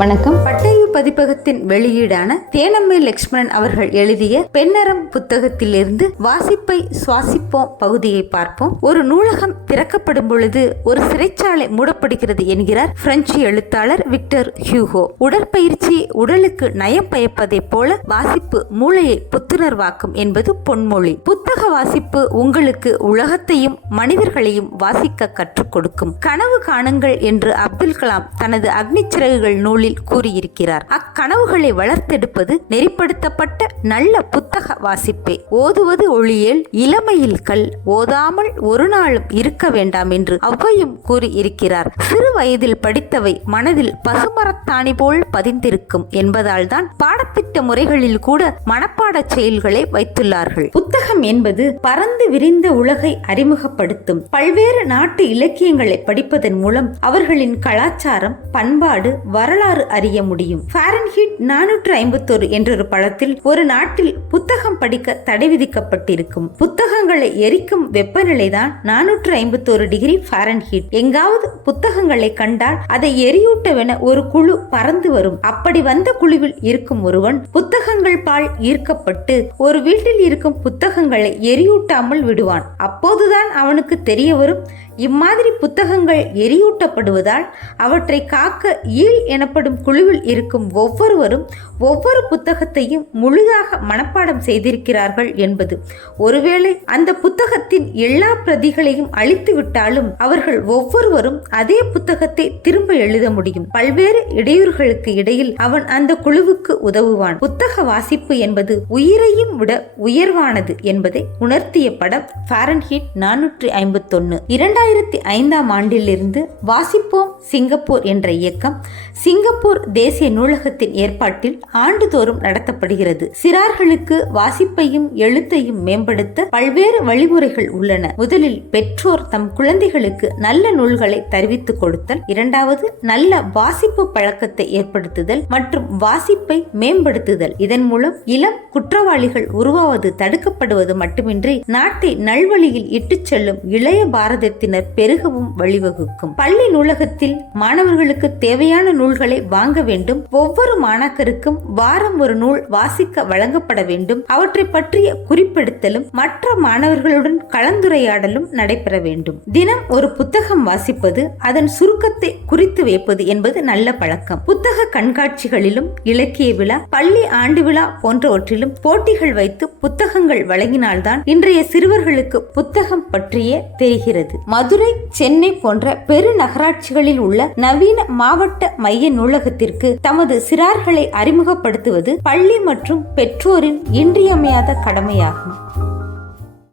வணக்கம். பட்டய பதிப்பகத்தின் வெளியீடான தேனம்மை லட்சுமணன் அவர்கள் எழுதிய பெண்ணறம் புத்தகத்திலிருந்து வாசிப்பை சுவாசிப்போம் பகுதியை பார்ப்போம். ஒரு நூலகம் திறக்கப்படும் பொழுது ஒரு சிறைச்சாலை மூடப்படுகிறது என்கிறார் பிரெஞ்சு எழுத்தாளர் விக்டர் ஹியூகோ. உடற்பயிற்சி உடலுக்கு நயம் பயப்பதை போல வாசிப்பு மூளையை புத்துணர்வாக்கும் என்பது பொன்மொழி. புத்தக வாசிப்பு உங்களுக்கு உலகத்தையும் மனிதர்களையும் வாசிக்க கற்றுக் கொடுக்கும். கனவு காணுங்கள் என்று அப்துல் கலாம் தனது அக்னி சிறகுகள் நூலில் கூறியிருக்கிறார். அக்கனவுகளை வளர்த்தெடுப்பது நெறிப்படுத்தப்பட்ட நல்ல புத்தக வாசிப்பே. ஓதுவது ஒளியேல் இளமையில் கல், ஓதாமல் ஒரு நாளும் இருக்க வேண்டாம் என்று ஔவையும் கூறியிருக்கிறார். சிறு வயதில் படித்தவை மனதில் பசுமரத்தாணி போல் பதிந்திருக்கும் என்பதால் தான் பாடத்திட்ட முறைகளில் கூட மனப்பாட செயல்களை வைத்துள்ளார்கள். புத்தகம் என்பது பறந்து விரிந்த உலகை அறிமுகப்படுத்தும். பல்வேறு நாட்டு இலக்கியங்களை படிப்பதன் மூலம் அவர்களின் கலாச்சாரம், பண்பாடு, வரலாறு அறிய முடியும். ஃபாரன்ஹீட் 451 என்றொரு படத்தில் ஒரு நாட்டில் புத்தகம் படிக்க தடை விதிக்கப்பட்டிருக்கும். புத்தகங்களை எரிக்கும் வெப்பநிலைதான் 451 டிகிரி ஃபாரன்ஹீட். எங்காவது புத்தகங்களை கண்டால் அதை எரியூட்டவென ஒரு குழு பறந்து வரும். அப்படி வந்த குழுவில் இருக்கும் ஒருவன் புத்தகங்கள் பால் ஈர்க்கப்பட்டு ஒரு வீட்டில் இருக்கும் புத்தகங்களை எரியூட்டாமல் விடுவான். அப்போதுதான் அவனுக்கு தெரிய வரும், இம்மாதிரி புத்தகங்கள் எரியூட்டப்படுவதால் அவற்றை காக்க ஈல் எனப்படும் குழுவில் இருக்கும் ஒவ்வொருவரும் ஒவ்வொரு புத்தகத்தையும் முழுதாக மனப்பாடம் செய்திருக்கிறார்கள் என்பது. ஒருவேளை அந்த புத்தகத்தின் எல்லா பிரதிகளையும் அழித்து விட்டாலும் அவர்கள் ஒவ்வொருவரும் அதே புத்தகத்தை திரும்ப எழுத முடியும். பல்வேறு இடையூறுகளுக்கு இடையில் அவன் அந்த குழுவுக்கு உதவுவான். புத்தக வாசிப்பு என்பது உயிரையும் விட உயர்வானது என்பதை உணர்த்திய படம் ஃபாரன்ஹீட் 451. 2005ஆம் ஆண்டிலிருந்து வாசிப்போம் சிங்கப்பூர் என்ற இயக்கம் சிங்கப்பூர் தேசிய நூலகத்தின் ஏற்பாட்டில் ஆண்டுதோறும் நடத்தப்படுகிறது. சிறார்களுக்கு வாசிப்பையும் எழுத்தையும் மேம்படுத்த பல்வேறு வழிமுறைகள் உள்ளன. முதலில் பெற்றோர் தம் குழந்தைகளுக்கு நல்ல நூல்களை தருவித்துக் கொடுத்தல், இரண்டாவது நல்ல வாசிப்பு பழக்கத்தை ஏற்படுத்துதல் மற்றும் வாசிப்பை மேம்படுத்துதல். இதன் மூலம் இளம் குற்றவாளிகள் உருவாவது தடுக்கப்படுவது மட்டுமின்றி நாட்டை நல்வழியில் இட்டுச் செல்லும் இளைய பாரதத்தினர் பெருகவும் வழிவகுக்கும். பள்ளி நூலகத்தில் மாணவர்களுக்கு தேவையான நூல்களை வாங்க வேண்டும். ஒவ்வொரு மாணாக்கருக்கும் வாரம் ஒரு நூல் வாசிக்க வழங்கப்பட வேண்டும். அவற்றை பற்றிய குறிப்பெடுத்தலும் மற்ற மாணவர்களுடன் கலந்துரையாடலும் நடைபெற வேண்டும். தினம் ஒரு புத்தகம் வாசிப்பது, அதன் சுருக்கத்தை குறித்து வைப்பது என்பது நல்ல பழக்கம். புத்தக கண்காட்சிகளிலும் இலக்கிய விழா, பள்ளி ஆண்டு விழா போன்றவற்றிலும் போட்டிகள் வைத்து புத்தகங்கள் வழங்கினால்தான் இன்றைய சிறுவர்களுக்கு புத்தகம் பற்றிய தெரிகிறது. மதுரை, சென்னை போன்ற பெருநகராட்சிகளில் உள்ள நவீன மாவட்ட மைய நூலகத்திற்கு தமது சிறார்களை அறிமுகப்படுத்துவது பள்ளி மற்றும் பெற்றோரின் இன்றியமையாத கடமையாகும்.